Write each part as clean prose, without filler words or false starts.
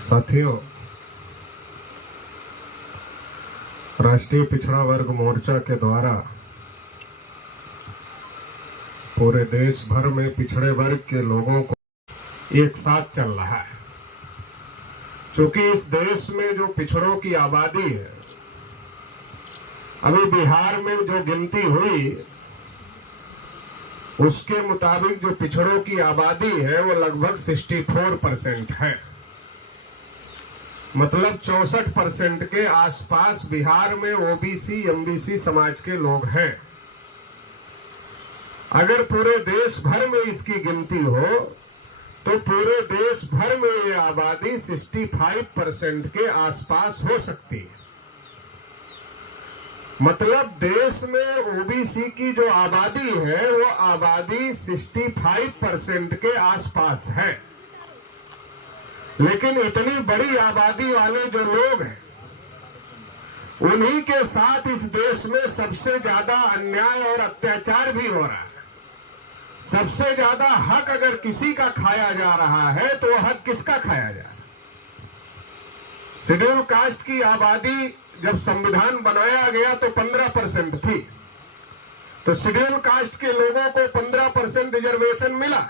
साथियों, राष्ट्रीय पिछड़ा वर्ग मोर्चा के द्वारा पूरे देश भर में पिछड़े वर्ग के लोगों को एक साथ चल रहा है। क्योंकि इस देश में जो पिछड़ों की आबादी है, अभी बिहार में जो गिनती हुई उसके मुताबिक जो पिछड़ों की आबादी है वो लगभग 64% है। मतलब 64% के आसपास बिहार में ओबीसी एमबीसी समाज के लोग हैं। अगर पूरे देश भर में इसकी गिनती हो तो पूरे देश भर में ये आबादी 65% के आसपास हो सकती है। मतलब देश में ओबीसी की जो आबादी है वो आबादी 65% के आसपास है। लेकिन इतनी बड़ी आबादी वाले जो लोग हैं, उन्हीं के साथ इस देश में सबसे ज्यादा अन्याय और अत्याचार भी हो रहा है। सबसे ज्यादा हक अगर किसी का खाया जा रहा है तो वह हक किसका खाया जा रहा है? शेड्यूल कास्ट की आबादी जब संविधान बनाया गया तो 15% थी। तो शेड्यूल कास्ट के लोगों को 15% रिजर्वेशन मिला।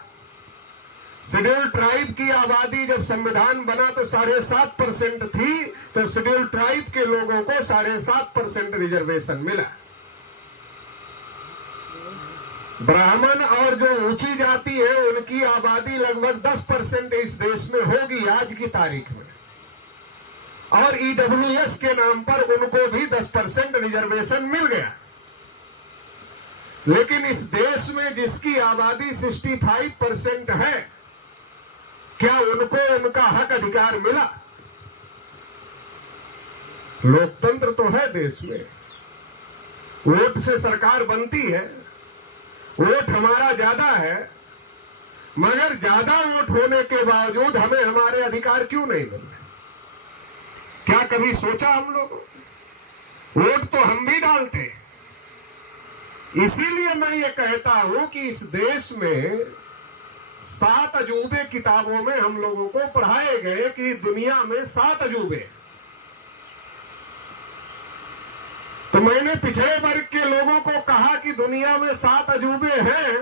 शेड्यूल ट्राइब की आबादी जब संविधान बना तो 7.5% थी, तो शेड्यूल ट्राइब के लोगों को 7.5% रिजर्वेशन मिला। ब्राह्मण और जो ऊंची जाति है उनकी आबादी लगभग 10% इस देश में होगी आज की तारीख में, और ईडब्ल्यूएस के नाम पर उनको भी 10% रिजर्वेशन मिल गया। लेकिन इस देश में जिसकी आबादी 65% है, क्या उनको उनका हक अधिकार मिला? लोकतंत्र तो है देश में, वोट से सरकार बनती है, वोट हमारा ज्यादा है, मगर ज्यादा वोट होने के बावजूद हमें हमारे अधिकार क्यों नहीं मिल रहे? क्या कभी सोचा हम लोग? वोट तो हम भी डालते हैं। इसीलिए मैं ये कहता हूं कि इस देश में 7 अजूबे किताबों में हम लोगों को पढ़ाए गए कि दुनिया में 7 अजूबे। तो मैंने पिछड़े वर्ग के लोगों को कहा कि दुनिया में 7 अजूबे हैं,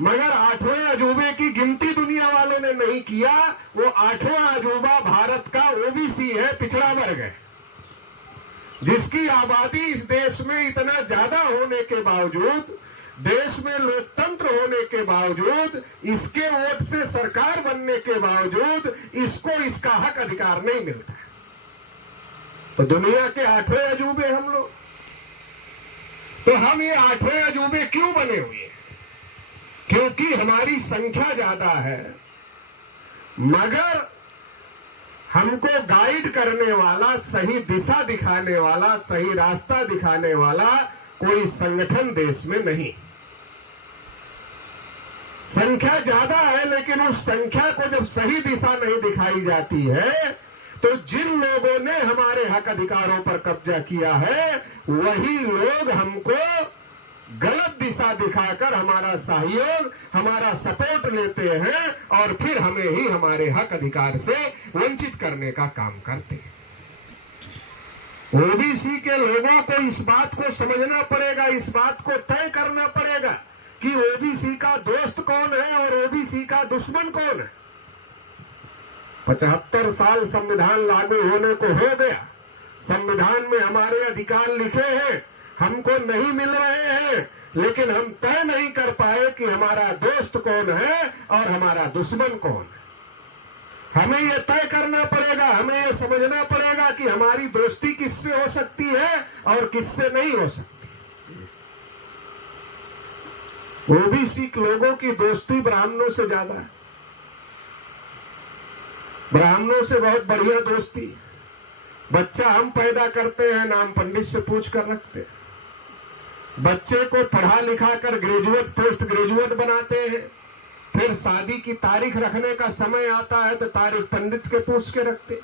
मगर 8वें अजूबे की गिनती दुनिया वालों ने नहीं किया। वो 8वां अजूबा भारत का ओबीसी है, पिछड़ा वर्ग है, जिसकी आबादी इस देश में इतना ज्यादा होने के बावजूद, देश में लोकतंत्र होने के बावजूद, इसके वोट से सरकार बनने के बावजूद इसको इसका हक अधिकार नहीं मिलता है। तो दुनिया के 8वें अजूबे हम लोग। तो हम ये 8वें अजूबे क्यों बने हुए हैं? क्योंकि हमारी संख्या ज्यादा है, मगर हमको गाइड करने वाला, सही दिशा दिखाने वाला, सही रास्ता दिखाने वाला कोई संगठन देश में नहीं। संख्या ज्यादा है, लेकिन उस संख्या को जब सही दिशा नहीं दिखाई जाती है तो जिन लोगों ने हमारे हक अधिकारों पर कब्जा किया है वही लोग हमको गलत दिशा दिखाकर हमारा सहयोग, हमारा सपोर्ट लेते हैं और फिर हमें ही हमारे हक अधिकार से वंचित करने का काम करते हैं। ओबीसी के लोगों को इस बात को समझना पड़ेगा, इस बात को तय करना पड़ेगा कि ओबीसी का दोस्त कौन है और ओबीसी का दुश्मन कौन है। 75 साल संविधान लागू होने को हो गया, संविधान में हमारे अधिकार लिखे हैं, हमको नहीं मिल रहे हैं, लेकिन हम तय नहीं कर पाए कि हमारा दोस्त कौन है और हमारा दुश्मन कौन है। हमें यह तय करना पड़ेगा, हमें यह समझना पड़ेगा कि हमारी दोस्ती किससे हो सकती है और किससे नहीं हो सकती। ओबीसी लोगों की दोस्ती ब्राह्मणों से ज्यादा है। ब्राह्मणों से बहुत बढ़िया दोस्ती। बच्चा हम पैदा करते हैं, नाम पंडित से पूछ कर रखते हैं। बच्चे को पढ़ा लिखा कर ग्रेजुएट, पोस्ट ग्रेजुएट बनाते हैं। फिर शादी की तारीख रखने का समय आता है तो तारीख पंडित के पूछ के रखते।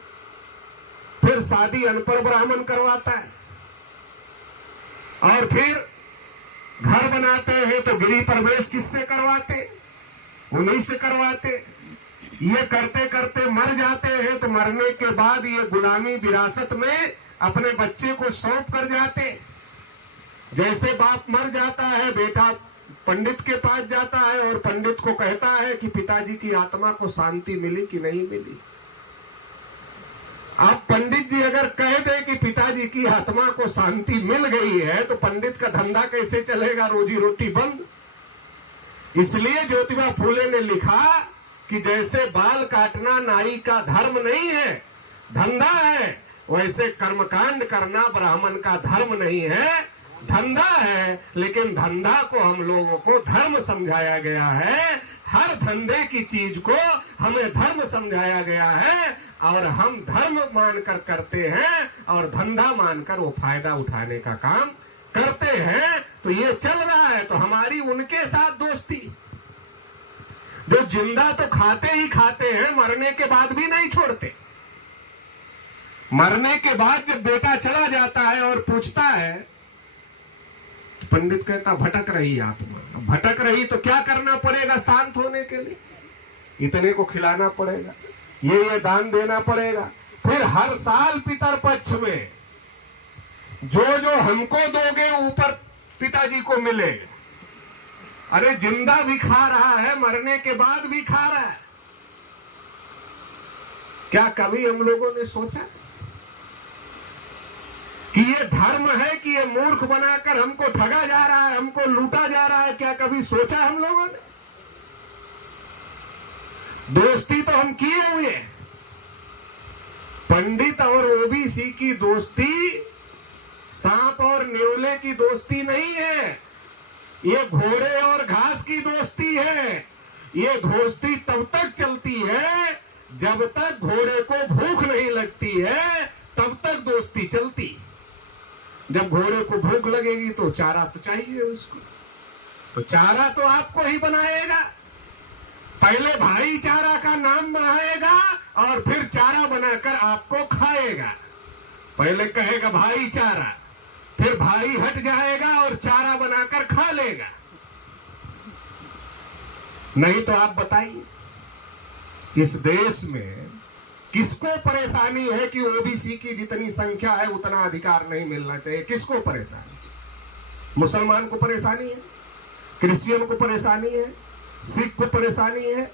फिर शादी अनपढ़ ब्राह्मण करवाता है, और फिर घर बनाते हैं तो गृह प्रवेश किससे करवाते? उन्हीं से करवाते। ये करते करते मर जाते हैं तो मरने के बाद ये गुलामी विरासत में अपने बच्चे को सौंप कर जाते। जैसे बाप मर जाता है, बेटा पंडित के पास जाता है और पंडित को कहता है कि पिताजी की आत्मा को शांति मिली कि नहीं मिली। आप पंडित जी अगर कह दे कि पिताजी की आत्मा को शांति मिल गई है तो पंडित का धंधा कैसे चलेगा, रोजी रोटी बंद। इसलिए ज्योतिबा फूले ने लिखा कि जैसे बाल काटना नाई का धर्म नहीं है, धंधा है, वैसे कर्मकांड करना ब्राह्मण का धर्म नहीं है, धंधा है। लेकिन धंधा को हम लोगों को धर्म समझाया गया है। हर धंधे की चीज को हमें धर्म समझाया गया है और हम धर्म मानकर करते हैं और धंधा मानकर वो फायदा उठाने का काम करते हैं। तो ये चल रहा है। तो हमारी उनके साथ दोस्ती, जो जिंदा तो खाते ही खाते हैं, मरने के बाद भी नहीं छोड़ते। मरने के बाद जब बेटा चला जाता है और पूछता है तो पंडित कहता भटक रही आत्मा। भटक रही तो क्या करना पड़ेगा शांत होने के लिए? इतने को खिलाना पड़ेगा, ये दान देना पड़ेगा। फिर हर साल पितर पक्ष में जो जो हमको दोगे ऊपर पिताजी को मिलेगा। अरे जिंदा भी खा रहा है, मरने के बाद भी खा रहा है। क्या कभी हम लोगों ने सोचा कि ये धर्म है कि ये मूर्ख बनाकर हमको ठगा जा रहा है, हमको लूटा जा रहा है? क्या कभी सोचा हम लोगों ने? दोस्ती तो हम किए हुए। पंडित और ओबीसी की दोस्ती सांप और नेवले की दोस्ती नहीं है, ये घोड़े और घास की दोस्ती है। ये दोस्ती तब तक चलती है जब तक घोड़े को भूख नहीं लगती है, तब तक दोस्ती चलती। जब घोड़े को भूख लगेगी तो चारा तो चाहिए उसको, तो चारा तो आपको ही बनाएगा। पहले भाईचारा का नाम बनाएगा और फिर चारा बनाकर आपको खाएगा। पहले कहेगा भाईचारा, फिर भाई हट जाएगा और चारा बनाकर खा लेगा। नहीं तो आप बताइए इस देश में किसको परेशानी है कि ओबीसी की जितनी संख्या है उतना अधिकार नहीं मिलना चाहिए? किसको परेशानी? मुसलमान को परेशानी है, क्रिश्चियन को परेशानी है, सिख को परेशानी है।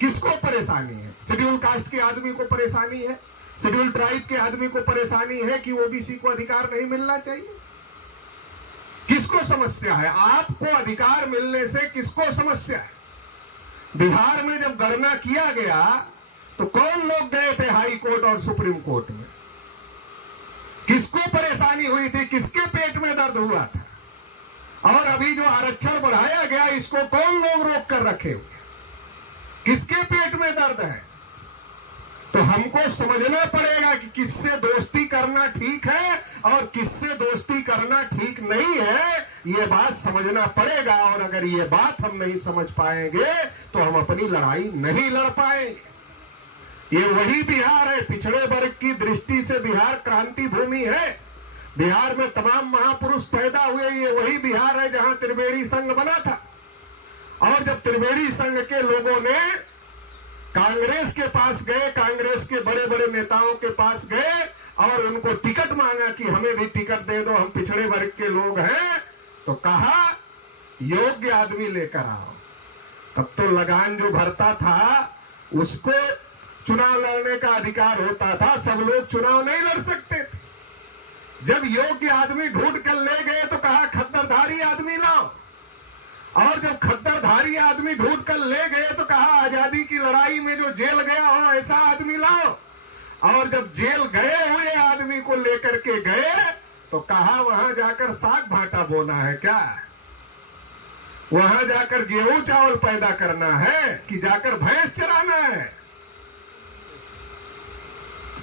किसको परेशानी है? शेड्यूल कास्ट के आदमी को परेशानी है, शेड्यूल ट्राइब के आदमी को परेशानी है कि ओबीसी को अधिकार नहीं मिलना चाहिए। किसको समस्या है? आपको अधिकार मिलने से किसको समस्या है? बिहार में जब गणना किया गया तो कौन लोग गए थे हाई कोर्ट और सुप्रीम कोर्ट में? किसको परेशानी हुई थी? किसके पेट में दर्द हुआ था? और अभी जो आरक्षण बढ़ाया गया इसको कौन लोग रोक कर रखे हुए? किसके पेट में दर्द है? तो हमको समझना पड़ेगा कि किससे दोस्ती करना ठीक है और किससे दोस्ती करना ठीक नहीं है। ये बात समझना पड़ेगा और अगर ये बात हम नहीं समझ पाएंगे तो हम अपनी लड़ाई नहीं लड़ पाएंगे। ये वही बिहार है, पिछड़े वर्ग की दृष्टि से बिहार क्रांति भूमि है। बिहार में तमाम महापुरुष पैदा हुए। ये वही बिहार है जहां त्रिवेणी संघ बना था। और जब त्रिवेणी संघ के लोगों ने कांग्रेस के पास गए, कांग्रेस के बड़े बड़े नेताओं के पास गए और उनको टिकट मांगा कि हमें भी टिकट दे दो, हम पिछड़े वर्ग के लोग हैं, तो कहा योग्य आदमी लेकर आओ। तब तो लगान जो भरता था उसको चुनाव लड़ने का अधिकार होता था, सब लोग चुनाव नहीं लड़ सकते थे। जब योग्य आदमी ढूंढ कर ले गए तो कहा खद्दरधारी आदमी लाओ, और जब खद्दरधारी आदमी ढूंढ कर ले गए तो कहा आजादी की लड़ाई में जो जेल गया हो ऐसा आदमी लाओ, और जब जेल गए हुए आदमी को लेकर के गए तो कहा वहां जाकर साग भाटा बोना है क्या? वहां जाकर गेहूं चावल पैदा करना है कि जाकर भैंस चराना है?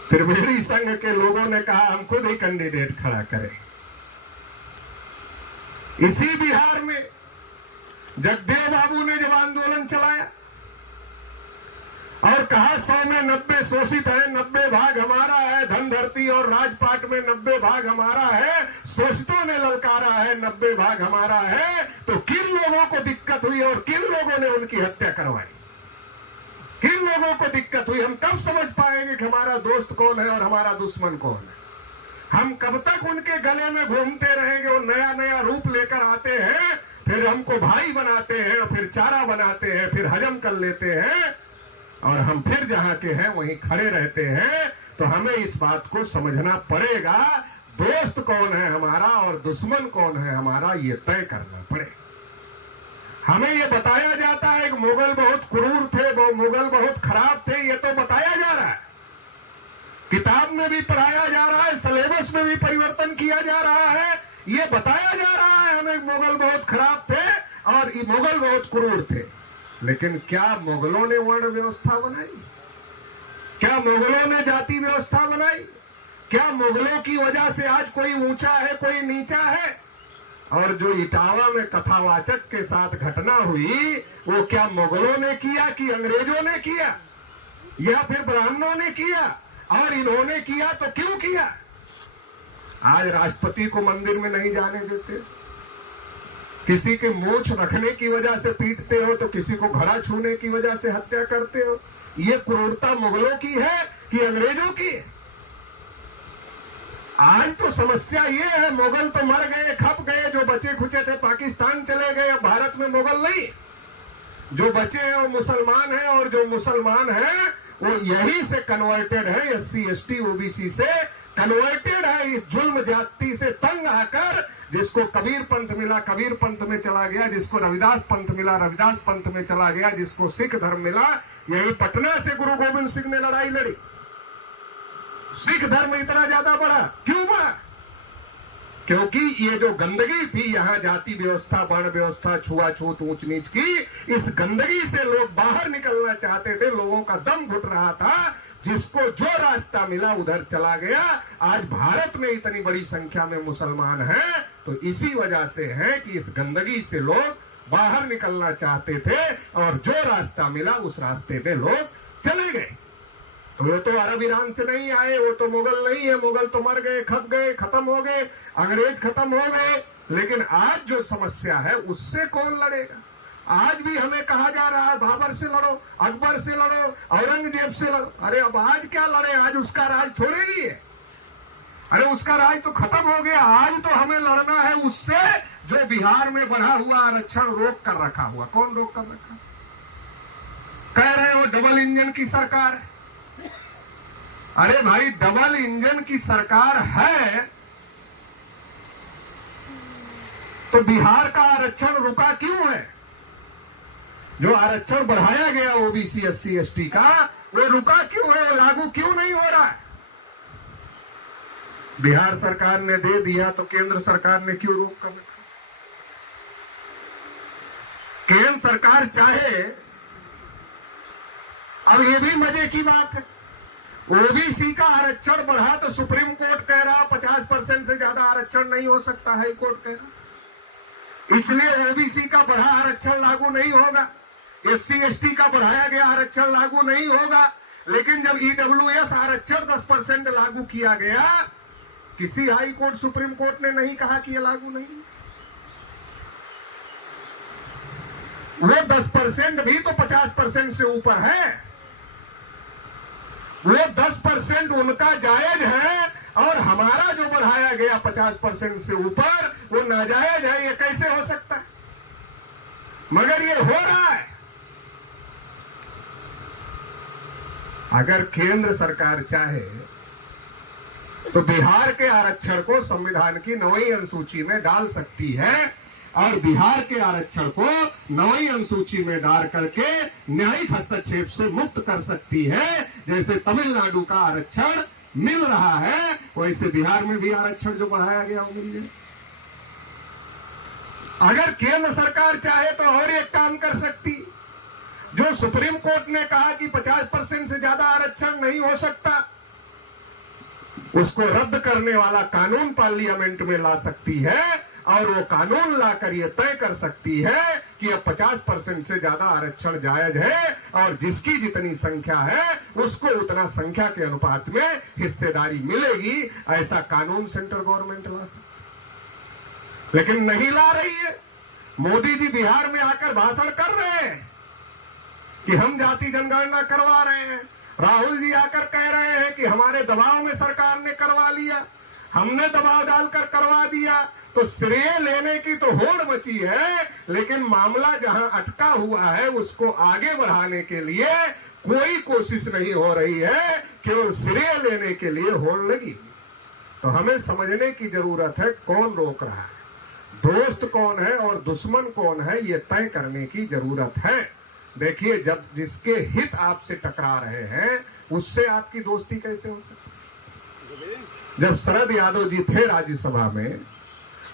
त्रिवेणी संघ के लोगों ने कहा हम खुद ही कैंडिडेट खड़ा करें। इसी बिहार में जगदेव बाबू ने जब आंदोलन चलाया और कहा 100 में 90 शोषित है, 90 भाग हमारा है, धन धरती और राजपाट में 90 भाग हमारा है, शोषितों ने ललकारा है 90 भाग हमारा है, तो किन लोगों को दिक्कत हुई और किन लोगों ने उनकी हत्या करवाई? किन लोगों को दिक्कत हुई? हम कब समझ पाएंगे कि हमारा दोस्त कौन है और हमारा दुश्मन कौन है? हम कब तक उनके गले में घूमते रहेंगे? वो नया नया रूप लेकर आते हैं, फिर हमको भाई बनाते हैं, फिर चारा बनाते हैं, फिर हजम कर लेते हैं, और हम फिर जहां के हैं वहीं खड़े रहते हैं। तो हमें इस बात को समझना पड़ेगा, दोस्त कौन है हमारा और दुश्मन कौन है हमारा, ये तय करना पड़ेगा। हमें ये बताया जाता है कि मुगल बहुत क्रूर थे, वो मुगल बहुत खराब थे, ये तो बताया जा रहा है, किताब में भी पढ़ाया जा रहा है, सिलेबस में भी परिवर्तन किया जा रहा है, ये बताया जा रहा है हमें मुगल बहुत खराब थे और ये मुगल बहुत क्रूर थे। लेकिन क्या मुगलों ने वर्ण व्यवस्था बनाई? क्या मुगलों ने जाति व्यवस्था बनाई? क्या मुगलों की वजह से आज कोई ऊंचा है कोई नीचा है? और जो इटावा में कथावाचक के साथ घटना हुई, वो क्या मुगलों ने किया कि अंग्रेजों ने किया, या फिर ब्राह्मणों ने किया? और इन्होंने किया तो क्यों किया? आज राष्ट्रपति को मंदिर में नहीं जाने देते, किसी के मूंछ रखने की वजह से पीटते हो, तो किसी को घड़ा छूने की वजह से हत्या करते हो। ये क्रूरता मुगलों की है कि अंग्रेजों की है? आज तो समस्या ये है, मुगल तो मर गए, खप गए, जो बचे खुचे थे पाकिस्तान चले गए, अब भारत में मुगल नहीं, जो बचे हैं वो मुसलमान हैं, और जो मुसलमान हैं वो यही से कन्वर्टेड है, SC ST OBC से कन्वर्टेड है, इस जुल्म जाति से तंग आकर। जिसको कबीर पंथ मिला कबीर पंथ में चला गया, जिसको रविदास पंथ मिला रविदास पंथ में चला गया, जिसको सिख धर्म मिला, यही पटना से गुरु गोविंद सिंह ने लड़ाई लड़ी। सिख धर्म इतना ज्यादा बढ़ा, क्यों बढ़ा? क्योंकि ये जो गंदगी थी यहाँ, जाति व्यवस्था, वर्ण व्यवस्था, छुआछूत, ऊंच नीच की, इस गंदगी से लोग बाहर निकलना चाहते थे, लोगों का दम घुट रहा था, जिसको जो रास्ता मिला उधर चला गया। आज भारत में इतनी बड़ी संख्या में मुसलमान हैं तो इसी वजह से है कि इस गंदगी से लोग बाहर निकलना चाहते थे, और जो रास्ता मिला उस रास्ते पे लोग चले गए। तो ये तो अरब ईरान से नहीं आए, वो तो मुगल नहीं है, मुगल तो मर गए, खप गए, खत्म हो गए, अंग्रेज खत्म हो गए। लेकिन आज जो समस्या है उससे कौन लड़ेगा? आज भी हमें कहा जा रहा है बाबर से लड़ो, अकबर से लड़ो, औरंगजेब से लड़ो। अरे अब आज क्या लड़े? आज उसका राज थोड़े ही है, अरे उसका राज तो खत्म हो गया। आज तो हमें लड़ना है उससे जो बिहार में बढ़ा हुआ आरक्षण रोक कर रखा हुआ। कौन रोक कर रखा? कह रहे हो डबल इंजन की सरकार है। अरे भाई, डबल इंजन की सरकार है तो बिहार का आरक्षण रुका क्यों है? जो आरक्षण बढ़ाया गया OBC SC ST का, वो रुका क्यों है? वो लागू क्यों नहीं हो रहा है? बिहार सरकार ने दे दिया तो केंद्र सरकार ने क्यों रोक कर रखा? केंद्र सरकार चाहे, अब ये भी मजे की बात है, OBC का आरक्षण बढ़ा तो सुप्रीम कोर्ट कह रहा 50% से ज्यादा आरक्षण नहीं हो सकता, हाई कोर्ट कह रहा, इसलिए OBC का बढ़ा आरक्षण लागू नहीं होगा, SC ST का बढ़ाया गया आरक्षण लागू नहीं होगा। लेकिन जब EWS आरक्षण 10% लागू किया गया, किसी हाई कोर्ट सुप्रीम कोर्ट ने नहीं कहा कि यह लागू नहीं। वो 10% भी तो 50% से ऊपर है, वो 10% उनका जायज है, और हमारा जो बढ़ाया गया 50% से ऊपर वो नाजायज है। ये कैसे हो सकता है? मगर ये हो रहा है। अगर केंद्र सरकार चाहे तो बिहार के आरक्षण को संविधान की 9वीं अनुसूची में डाल सकती है, और बिहार के आरक्षण को 9वीं अनुसूची में डाल करके न्यायिक हस्तक्षेप से मुक्त कर सकती है। जैसे तमिलनाडु का आरक्षण मिल रहा है, वैसे बिहार में भी आरक्षण जो बढ़ाया गया वो मिल जाए। अगर केंद्र सरकार चाहे तो और एक काम कर सकती, जो सुप्रीम कोर्ट ने कहा कि 50% से ज्यादा आरक्षण नहीं हो सकता, उसको रद्द करने वाला कानून पार्लियामेंट में ला सकती है, और वो कानून लाकर ये तय कर सकती है कि अब 50% से ज्यादा आरक्षण जायज है, और जिसकी जितनी संख्या है उसको उतना संख्या के अनुपात में हिस्सेदारी मिलेगी। ऐसा कानून सेंट्रल गवर्नमेंट ला सकती, लेकिन नहीं ला रही है। मोदी जी बिहार में आकर भाषण कर रहे हैं, कि हम जाति जनगणना करवा रहे हैं। राहुल जी आकर कह रहे हैं कि हमारे दबाव में सरकार ने करवा लिया, हमने दबाव डालकर करवा दिया। तो श्रेय लेने की तो होड़ मची है, लेकिन मामला जहां अटका हुआ है उसको आगे बढ़ाने के लिए कोई कोशिश नहीं हो रही है, केवल श्रेय लेने के लिए होड़ लगी। तो हमें समझने की जरूरत है कौन रोक रहा है, दोस्त कौन है और दुश्मन कौन है, ये तय करने की जरूरत है। देखिए, जब जिसके हित आपसे टकरा रहे हैं उससे आपकी दोस्ती कैसे हो सकती। जब शरद यादव जी थे राज्यसभा में,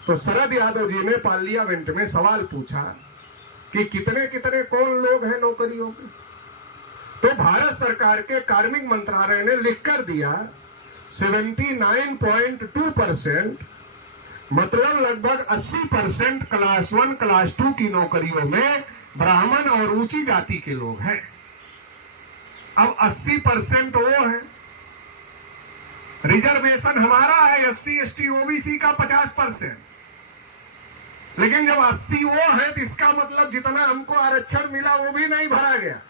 तो शरद यादव जी ने पार्लियामेंट में सवाल पूछा कि कितने कितने कौन लोग हैं नौकरियों में। तो भारत सरकार के कार्मिक मंत्रालय ने लिखकर दिया 79.2%, मतलब लगभग 80% क्लास 1 क्लास 2 की नौकरियों में ब्राह्मण और ऊंची जाति के लोग हैं। अब 80% वो है, रिजर्वेशन हमारा है SC ST OBC का 50%, लेकिन जब 80 वो है तो इसका मतलब जितना हमको आरक्षण मिला वो भी नहीं भरा गया,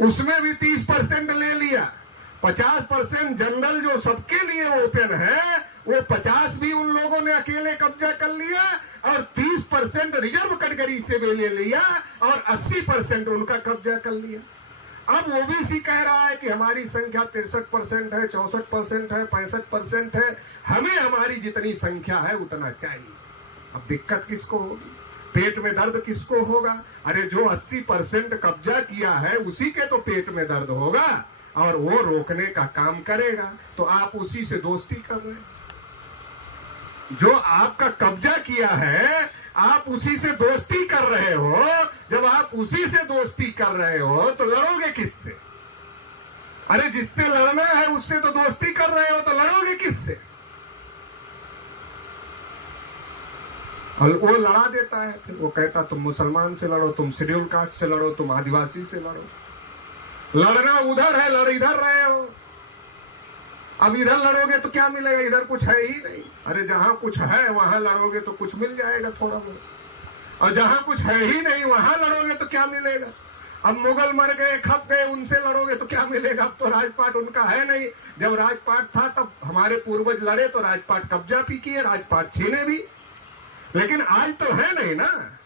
उसमें भी 30% ले लिया। 50% जनरल जो सबके लिए ओपन है वो 50 भी उन लोगों ने अकेले कब्जा कर लिया और 30% रिजर्व कैटेगरी से भी ले लिया और 80% उनका कब्जा कर लिया। अब ओबीसी कह रहा है कि हमारी संख्या 63% है, 64% है, 65% है, हमें हमारी जितनी संख्या है उतना चाहिए। अब दिक्कत किसको होगी, पेट में दर्द किसको होगा? अरे जो 80% कब्जा किया है उसी के तो पेट में दर्द होगा और वो रोकने का काम करेगा, तो आप उसी से दोस्ती कर रहे हैं। जो आपका कब्जा किया है आप उसी से दोस्ती कर रहे हो। जब आप उसी से दोस्ती कर रहे हो तो लड़ोगे किससे? अरे जिससे लड़ना है उससे तो दोस्ती कर रहे हो, तो लड़ोगे किससे? और वो लड़ा देता है, फिर वो कहता तुम मुसलमान से लड़ो, तुम शेड्यूल कास्ट से लड़ो, तुम आदिवासी से लड़ो। लड़ना उधर है, लड़ इधर रहे हो। अब इधर लड़ोगे तो क्या मिलेगा? इधर कुछ है ही नहीं। अरे जहां कुछ है वहां लड़ोगे तो कुछ मिल जाएगा थोड़ा बहुत, और जहां कुछ है ही नहीं वहां लड़ोगे तो क्या मिलेगा? अब मुगल मर गए, खप गए, उनसे लड़ोगे तो क्या मिलेगा? अब तो राजपाट उनका है नहीं। जब राजपाट था तब हमारे पूर्वज लड़े तो राजपाट कब्जा भी किए, राजपाट छीने भी, लेकिन आज तो है नहीं ना।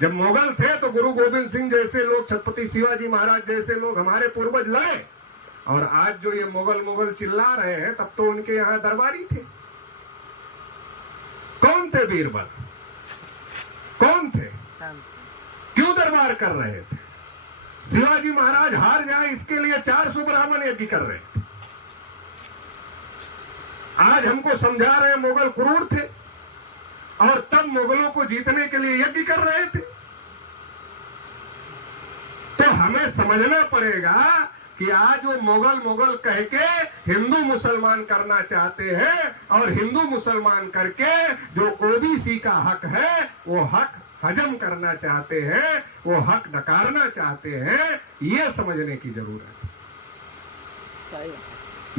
जब मुगल थे तो गुरु गोविंद सिंह जैसे लोग, छत्रपति शिवाजी महाराज जैसे लोग हमारे पूर्वज लड़े, और आज जो ये मुगल चिल्ला रहे हैं तब तो उनके यहां दरबारी थे। कौन थे बीरबल? कौन थे? क्यों दरबार कर रहे थे? शिवाजी महाराज हार जाए इसके लिए 400 ब्राह्मण यज्ञ कर रहे थे। आज हमको समझा रहे मुगल क्रूर थे और तब मुगलों को जीतने के लिए यज्ञ कर रहे थे। तो हमें समझना पड़ेगा कि आज वो मुगल कह के हिंदू मुसलमान करना चाहते हैं, और हिंदू मुसलमान करके जो ओबीसी का हक है वो हक हजम करना चाहते हैं, वो हक नकारना चाहते हैं। ये समझने की जरूरत है।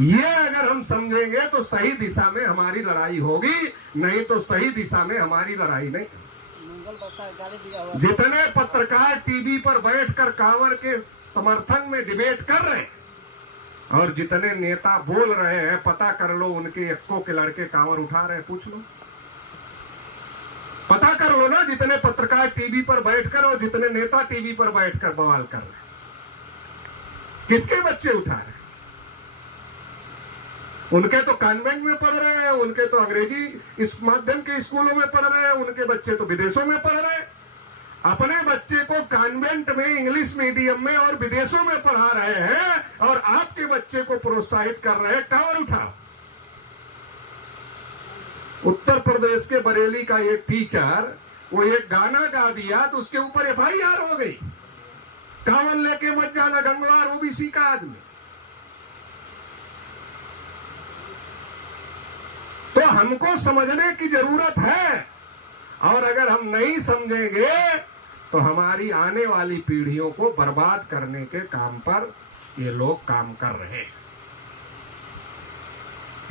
ये अगर हम समझेंगे तो सही दिशा में हमारी लड़ाई होगी, नहीं तो सही दिशा में हमारी लड़ाई नहीं। जितने पत्रकार टीवी पर बैठकर कांवर के समर्थन में डिबेट कर रहे हैं और जितने नेता बोल रहे हैं, पता कर लो उनके एक्को के लड़के कांवर उठा रहे हैं, पूछ लो, पता कर लो ना। जितने पत्रकार टीवी पर बैठकर और जितने नेता टीवी पर बैठकर बवाल कर रहे हैं, किसके बच्चे उठा रहे हैं? उनके तो कॉन्वेंट में पढ़ रहे हैं, उनके तो अंग्रेजी इस माध्यम के स्कूलों में पढ़ रहे हैं, उनके बच्चे तो विदेशों में पढ़ रहे हैं। अपने बच्चे को कॉन्वेंट में इंग्लिश मीडियम में और विदेशों में पढ़ा रहे हैं, और आपके बच्चे को प्रोत्साहित कर रहे हैं कांवर उठाओ। उत्तर प्रदेश के बरेली का एक टीचर वो एक गाना गा दिया तो उसके ऊपर FIR हो गई, कांवर लेके मत जाना, गंगवार ओबीसी का आदमी। तो हमको समझने की जरूरत है, और अगर हम नहीं समझेंगे तो हमारी आने वाली पीढ़ियों को बर्बाद करने के काम पर ये लोग काम कर रहे हैं।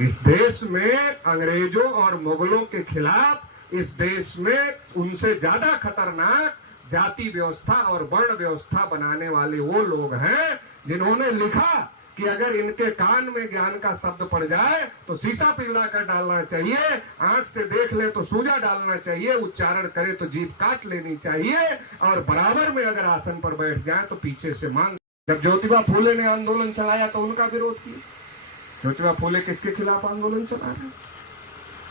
इस देश में अंग्रेजों और मुगलों के खिलाफ इस देश में उनसे ज्यादा खतरनाक जाति व्यवस्था और वर्ण व्यवस्था बनाने वाले वो लोग हैं जिन्होंने लिखा कि अगर इनके कान में ज्ञान का शब्द पड़ जाए तो शीशा पिघला कर डालना चाहिए, आंख से देख ले तो सूजा डालना चाहिए, उच्चारण करे तो जीभ काट लेनी चाहिए, और बराबर में अगर आसन पर बैठ जाए तो पीछे से मांस। जब ज्योतिबा फूले ने आंदोलन चलाया तो उनका विरोध किया। ज्योतिबा फूले किसके खिलाफ आंदोलन चला रहे?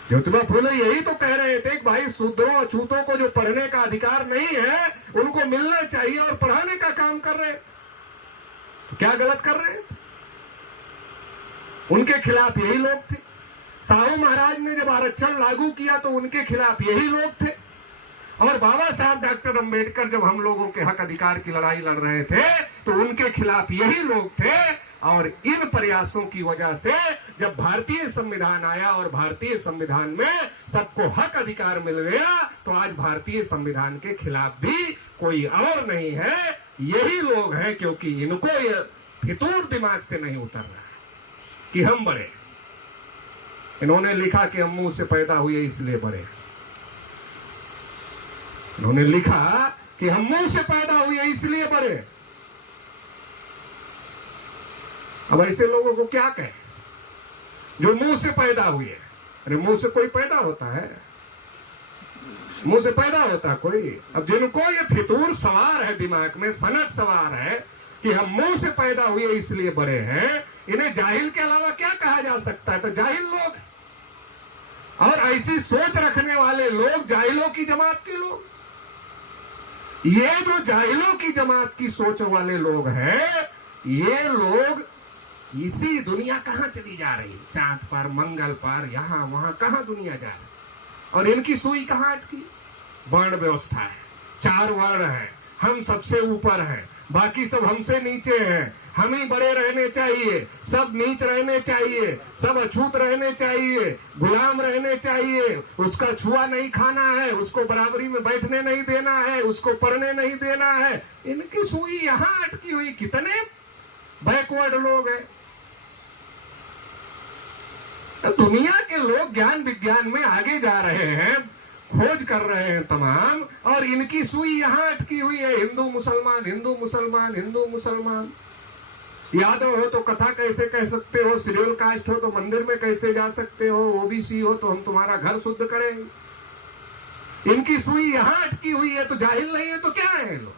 ज्योतिबा फूले यही तो कह रहे थे कि भाई शूद्रों अछूतों को जो पढ़ने का अधिकार नहीं है उनको मिलना चाहिए, और पढ़ाने का काम कर रहे। तो क्या गलत कर रहे? उनके खिलाफ यही लोग थे। साहू महाराज ने जब आरक्षण लागू किया तो उनके खिलाफ यही लोग थे। और बाबा साहब डॉक्टर अंबेडकर जब हम लोगों के हक अधिकार की लड़ाई लड़ रहे थे तो उनके खिलाफ यही लोग थे। और इन प्रयासों की वजह से जब भारतीय संविधान आया और भारतीय संविधान में सबको हक अधिकार मिल गया तो आज भारतीय संविधान के खिलाफ भी कोई और नहीं है, यही लोग हैं। क्योंकि इनको ये फितूर दिमाग से नहीं उतर रहा है कि हम बड़े। इन्होंने लिखा कि हम मुंह से पैदा हुए इसलिए बड़े। इन्होंने लिखा कि हम मुंह से पैदा हुए इसलिए बड़े। अब ऐसे लोगों को क्या कहें जो मुंह से पैदा हुए? अरे मुंह से कोई पैदा होता है? मुंह से पैदा होता कोई? अब जिनको ये फितूर सवार है दिमाग में, सनक सवार है कि हम मुंह से पैदा हुए इसलिए बड़े हैं, इन्हें जाहिल के अलावा क्या कहा जा सकता है? तो जाहिल लोग। और ऐसी सोच रखने वाले लोग जाहिलों की जमात के लोग। ये जो जाहिलों की जमात की सोच वाले लोग हैं, ये लोग इसी दुनिया कहां चली जा रही? चांद पर, मंगल पर, यहां वहां, कहां दुनिया जा रही? और इनकी सुई कहां अटकी? वर्ण व्यवस्था है, 4 वर्ण है, हम सबसे ऊपर हैं, बाकी सब हमसे नीचे हैं, हम ही बड़े रहने चाहिए, सब नीच रहने चाहिए, सब अछूत रहने चाहिए, गुलाम रहने चाहिए, उसका छुआ नहीं खाना है, उसको बराबरी में बैठने नहीं देना है, उसको पढ़ने नहीं देना है। इनकी सुई यहां अटकी हुई। कितने बैकवर्ड लोग हैं। दुनिया के लोग ज्ञान विज्ञान में आगे जा रहे हैं, खोज कर रहे हैं तमाम, और इनकी सुई यहां अटकी हुई है। हिंदू मुसलमान, हिंदू मुसलमान, हिंदू मुसलमान। यादव हो तो कथा कैसे कह सकते हो, शेड्यूल कास्ट हो तो मंदिर में कैसे जा सकते हो, ओबीसी हो तो हम तुम्हारा घर शुद्ध करेंगे। इनकी सुई यहां अटकी हुई है, तो जाहिल नहीं है तो क्या है लोग?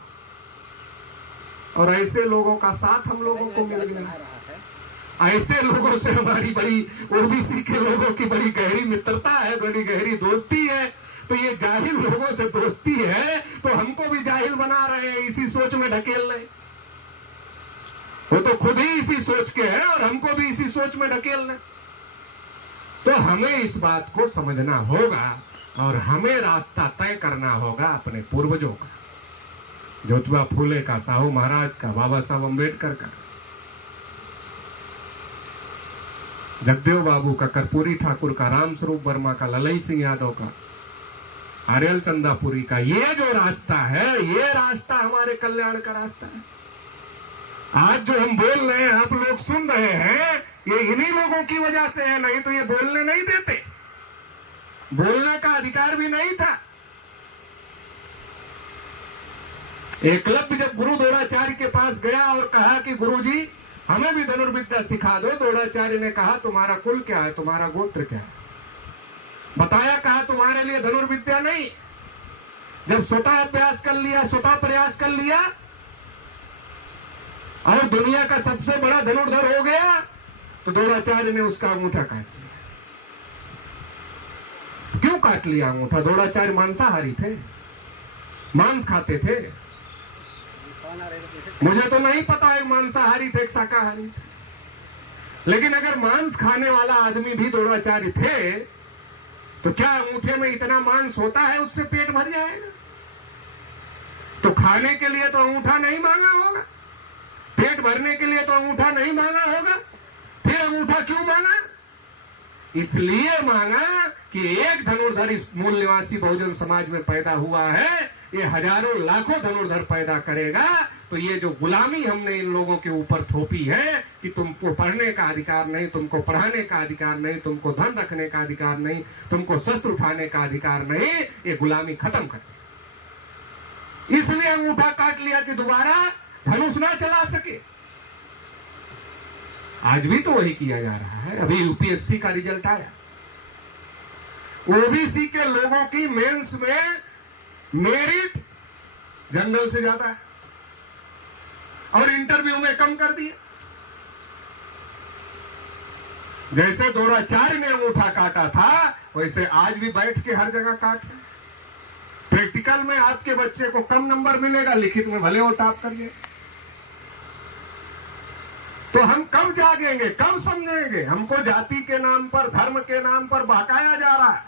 और ऐसे लोगों का साथ हम लोगों को मिल गया। ऐसे लोगों से हमारी बड़ी, ओबीसी के लोगों की बड़ी गहरी मित्रता है, बड़ी गहरी दोस्ती है। तो ये जाहिल लोगों से दोस्ती है तो हमको भी जाहिल बना रहे हैं, इसी सोच में ढकेल रहे। वो तो खुद ही इसी सोच के है और हमको भी इसी सोच में ढकेल रहे। तो हमें इस बात को समझना होगा और हमें रास्ता तय करना होगा अपने पूर्वजों का, ज्योतिबा फूले का, साहू महाराज का, बाबा साहब अम्बेडकर का, जगदेव बाबू का, कर्पूरी ठाकुर का, राम स्वरूप वर्मा का, ललई सिंह यादव का, आर्यल चंदापुरी का। ये जो रास्ता है, ये रास्ता हमारे कल्याण का रास्ता है। आज जो हम बोल रहे हैं, आप लोग सुन रहे हैं, ये इन्हीं लोगों की वजह से है, नहीं तो ये बोलने नहीं देते। बोलने का अधिकार भी नहीं था। एकलव्य जब गुरु द्रोणाचार्य के पास गया और कहा कि गुरुजी हमें भी धनुर्विद्या सिखा दो, द्रोणाचार्य ने कहा तुम्हारा कुल क्या है, तुम्हारा गोत्र क्या है? बताया, कहा तुम्हारे लिए धनुर्विद्या नहीं। जब स्वतः अभ्यास कर लिया, स्वतः प्रयास कर लिया और दुनिया का सबसे बड़ा धनुर्धर हो गया, तो द्रोणाचार्य ने उसका अंगूठा काट लिया। क्यों काट लिया अंगूठा? द्रोणाचार्य मांसाहारी थे, मांस खाते थे। मुझे तो नहीं पता है मांसाहारी थे, शाकाहारी थे। लेकिन अगर मांस खाने वाला आदमी भी द्रोणाचार्य थे तो क्या अंगूठे में इतना मांस होता है उससे पेट भर जाएगा? तो खाने के लिए तो अंगूठा नहीं मांगा होगा, पेट भरने के लिए तो अंगूठा नहीं मांगा होगा, फिर अंगूठा क्यों मांगा? इसलिए मांगा कि एक धनुर्धर इस मूल निवासी बहुजन समाज में पैदा हुआ है, ये हजारों लाखों धनुर्धर पैदा करेगा। तो ये जो गुलामी हमने इन लोगों के ऊपर थोपी है कि तुमको पढ़ने का अधिकार नहीं, तुमको पढ़ाने का अधिकार नहीं, तुमको धन रखने का अधिकार नहीं, तुमको शस्त्र उठाने का अधिकार नहीं, ये गुलामी खत्म कर। इसलिए अंगूठा काट लिया कि दोबारा धनुष ना चला सके। आज भी तो वही किया जा रहा है। अभी यूपीएससी का रिजल्ट आया, ओबीसी के लोगों की मेंस में मेरिट जनरल से ज्यादा है और इंटरव्यू में कम कर दिया। जैसे 2004 में अंगूठा काटा था वैसे आज भी बैठ के हर जगह काट रहे। प्रैक्टिकल में आपके बच्चे को कम नंबर मिलेगा, लिखित में भले वो टॉप करिए। तो हम कब जागेंगे, कब समझेंगे? हमको जाति के नाम पर, धर्म के नाम पर बहकाया जा रहा है,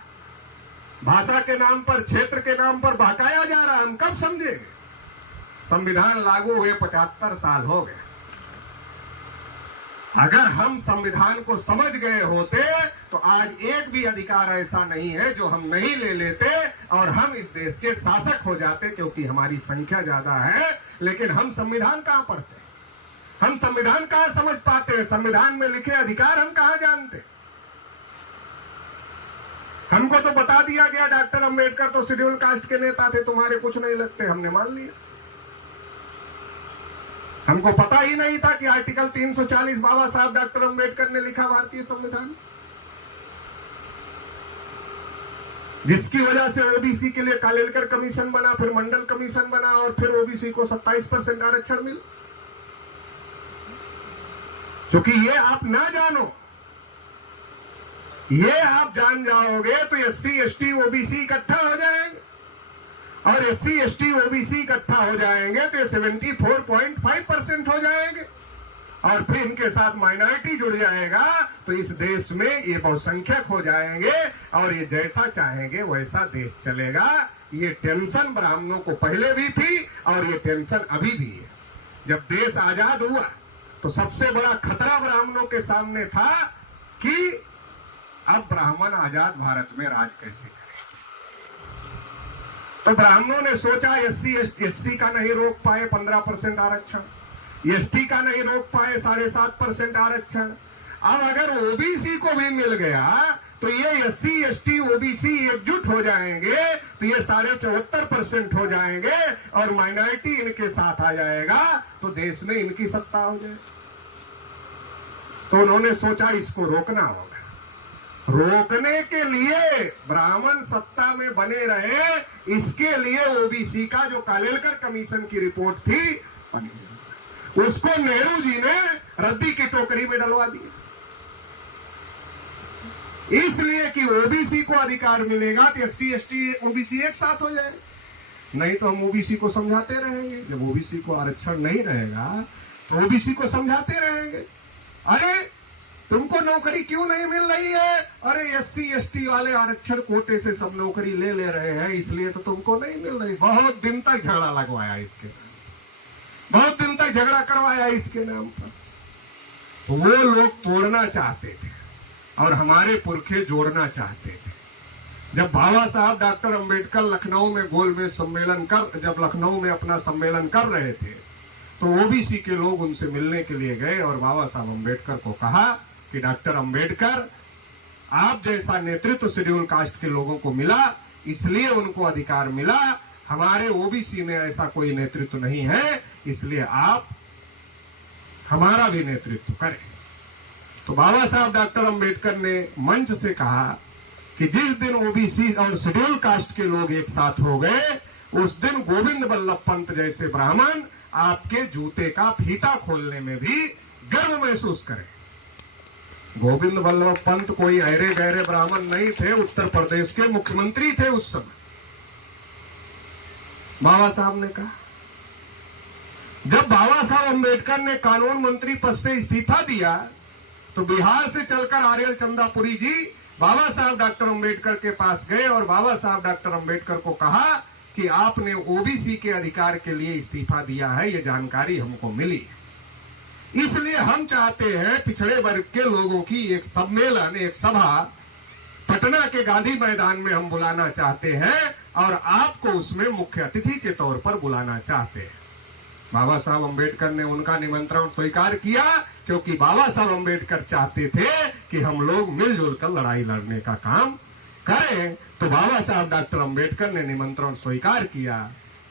भाषा के नाम पर, क्षेत्र के नाम पर बहकाया जा रहा है। हम कब समझेंगे? संविधान लागू हुए 75 साल हो गए। अगर हम संविधान को समझ गए होते तो आज एक भी अधिकार ऐसा नहीं है जो हम नहीं ले लेते और हम इस देश के शासक हो जाते, क्योंकि हमारी संख्या ज्यादा है। लेकिन हम संविधान कहां पढ़ते हैं, हम संविधान कहां समझ पाते हैं? संविधान में लिखे अधिकार हम कहां जानते? हमको तो बता दिया गया डॉक्टर अंबेडकर तो शेड्यूल कास्ट के नेता थे, तुम्हारे कुछ नहीं लगते, हमने मान लिया। हमको पता ही नहीं था कि आर्टिकल 340 बाबा साहब डॉक्टर अंबेडकर ने लिखा भारतीय संविधान, जिसकी वजह से ओबीसी के लिए कालेलकर कमीशन बना, फिर मंडल कमीशन बना और फिर ओबीसी को 27% आरक्षण मिला। क्योंकि ये आप ना जानो, ये आप जान जाओगे तो एससी एसटी ओबीसी इकट्ठा हो जाएंगे और एससी एसटी ओबीसी इकट्ठा हो जाएंगे तो 74.5% हो जाएंगे और फिर इनके साथ माइनॉरिटी जुड़ जाएगा तो इस देश में ये बहुसंख्यक हो जाएंगे और ये जैसा चाहेंगे वैसा देश चलेगा। ये टेंशन ब्राह्मणों को पहले भी थी और ये टेंशन अभी भी है। जब देश आजाद हुआ तो सबसे बड़ा खतरा ब्राह्मणों के सामने था कि अब ब्राह्मण आजाद भारत में राज कैसे करें। तो ब्राह्मणों ने सोचा एससी का नहीं रोक पाए 15% आरक्षण, एसटी का नहीं रोक पाए 7.5% आरक्षण। अब अगर ओबीसी को भी मिल गया तो ये एससी एसटी ओबीसी एकजुट हो जाएंगे तो ये 74.5% हो जाएंगे और माइनॉरिटी इनके साथ आ जाएगा तो देश में इनकी सत्ता हो जाए। तो उन्होंने सोचा इसको रोकना होगा। रोकने के लिए ब्राह्मण सत्ता में बने रहे, इसके लिए ओबीसी का जो कालेलकर कमीशन की रिपोर्ट थी उसको नेहरू जी ने रद्दी की टोकरी में डलवा दिया, इसलिए कि ओबीसी को अधिकार मिलेगा तो एससी एसटी ओबीसी एक साथ हो जाए। नहीं तो हम ओबीसी को समझाते रहेंगे, जब ओबीसी को आरक्षण नहीं रहेगा तो ओबीसी को समझाते रहेंगे, अरे तुमको नौकरी क्यों नहीं मिल रही है? अरे एससी एसटी वाले आरक्षण कोटे से सब नौकरी ले रहे हैं इसलिए तो तुमको नहीं मिल रही। बहुत दिन तक झगड़ा लगवाया इसके, बहुत दिन तक झगड़ा करवाया इसके नाम पर। तो वो लोग तोड़ना चाहते थे और हमारे पुरखे जोड़ना चाहते थे। जब बाबा साहब डॉक्टर अंबेडकर लखनऊ में गोलमेज सम्मेलन जब लखनऊ में अपना सम्मेलन कर रहे थे तो ओबीसी के लोग उनसे मिलने के लिए गए और बाबा साहब अंबेडकर को कहा कि डॉक्टर अंबेडकर, आप जैसा नेतृत्व शेड्यूल कास्ट के लोगों को मिला इसलिए उनको अधिकार मिला, हमारे ओबीसी में ऐसा कोई नेतृत्व नहीं है, इसलिए आप हमारा भी नेतृत्व करें। तो बाबा साहब डॉक्टर अंबेडकर ने मंच से कहा कि जिस दिन ओबीसी और शेड्यूल कास्ट के लोग एक साथ हो गए उस दिन गोविंद बल्लभ पंत जैसे ब्राह्मण आपके जूते का फीता खोलने में भी गर्व महसूस करें। गोविंद बल्लभ पंत कोई अहरे गहरे ब्राह्मण नहीं थे, उत्तर प्रदेश के मुख्यमंत्री थे उस समय। बाबा साहब ने कहा, जब बाबा साहब अंबेडकर ने कानून मंत्री पद से इस्तीफा दिया तो बिहार से चलकर आर्यल चंदापुरी जी बाबा साहब डॉक्टर अंबेडकर के पास गए और बाबा साहब डॉक्टर अंबेडकर को कहा कि आपने ओबीसी के अधिकार के लिए इस्तीफा दिया है, ये जानकारी हमको मिली है, इसलिए हम चाहते हैं पिछड़े वर्ग के लोगों की एक सम्मेलन, एक सभा पटना के गांधी मैदान में हम बुलाना चाहते हैं और आपको उसमें मुख्य अतिथि के तौर पर बुलाना चाहते हैं। बाबा साहब अंबेडकर ने उनका निमंत्रण स्वीकार किया क्योंकि बाबा साहब अंबेडकर चाहते थे कि हम लोग मिलजुल कर लड़ाई लड़ने का काम करें। तो बाबा साहब डॉक्टर अंबेडकर ने निमंत्रण स्वीकार किया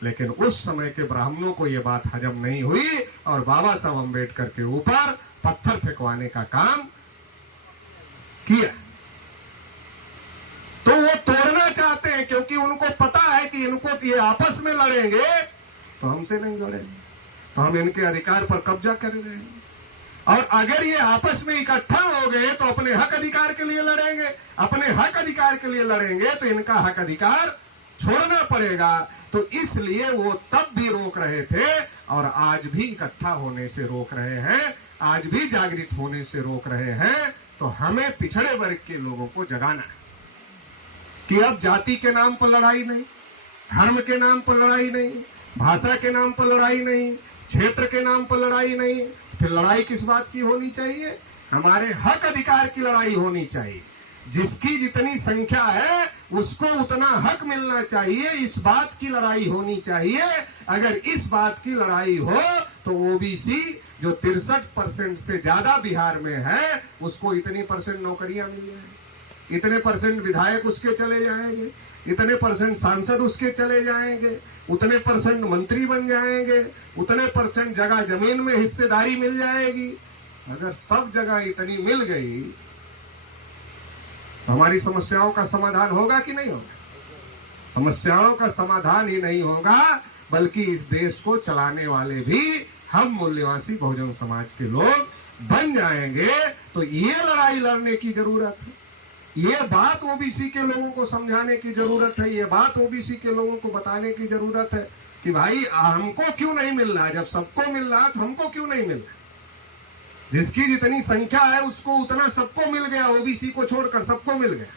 लेकिन उस समय के ब्राह्मणों को यह बात हजम नहीं हुई और बाबा साहब अम्बेडकर के ऊपर पत्थर फेंकवाने का काम किया। तो वो तोड़ना चाहते हैं, क्योंकि उनको पता है कि इनको ये आपस में लड़ेंगे तो हमसे नहीं लड़ेंगे, तो हम इनके अधिकार पर कब्जा कर रहे हैं। और अगर ये आपस में इकट्ठा हो गए तो अपने हक अधिकार के लिए लड़ेंगे, अपने हक अधिकार के लिए लड़ेंगे तो इनका हक अधिकार छोड़ना पड़ेगा। तो इसलिए वो तब भी रोक रहे थे और आज भी इकट्ठा होने से रोक रहे हैं, आज भी जागृत होने से रोक रहे हैं। तो हमें पिछड़े वर्ग के लोगों को जगाना है कि अब जाति के नाम पर लड़ाई नहीं, धर्म के नाम पर लड़ाई नहीं, भाषा के नाम पर लड़ाई नहीं, क्षेत्र के नाम पर लड़ाई नहीं। फिर लड़ाई किस बात की होनी चाहिए? हमारे हक अधिकार की लड़ाई होनी चाहिए। जिसकी जितनी संख्या है उसको उतना हक मिलना चाहिए, इस बात की लड़ाई होनी चाहिए। अगर इस बात की लड़ाई हो तो ओबीसी जो 63% से ज्यादा बिहार में है उसको इतनी % नौकरियां मिल जाएंगी, इतने % विधायक उसके चले जाएंगे, इतने % सांसद उसके चले जाएंगे, उतने % मंत्री बन जाएंगे, उतने % जगह जमीन में हिस्सेदारी मिल जाएगी। अगर सब जगह इतनी मिल गई तो हमारी समस्याओं का समाधान होगा कि नहीं होगा? समस्याओं का समाधान ही नहीं होगा, बल्कि इस देश को चलाने वाले भी हम मूल्यवासी बहुजन समाज के लोग बन जाएंगे। तो ये लड़ाई लड़ने की जरूरत है, ये बात ओबीसी के लोगों को समझाने की जरूरत है, ये बात ओबीसी के लोगों को बताने की जरूरत है कि भाई हमको क्यों नहीं मिल रहा है, जब सबको मिल रहा है तो हमको क्यों नहीं मिल रहा? जिसकी जितनी संख्या है उसको उतना सबको मिल गया, ओबीसी को छोड़कर सबको मिल गया,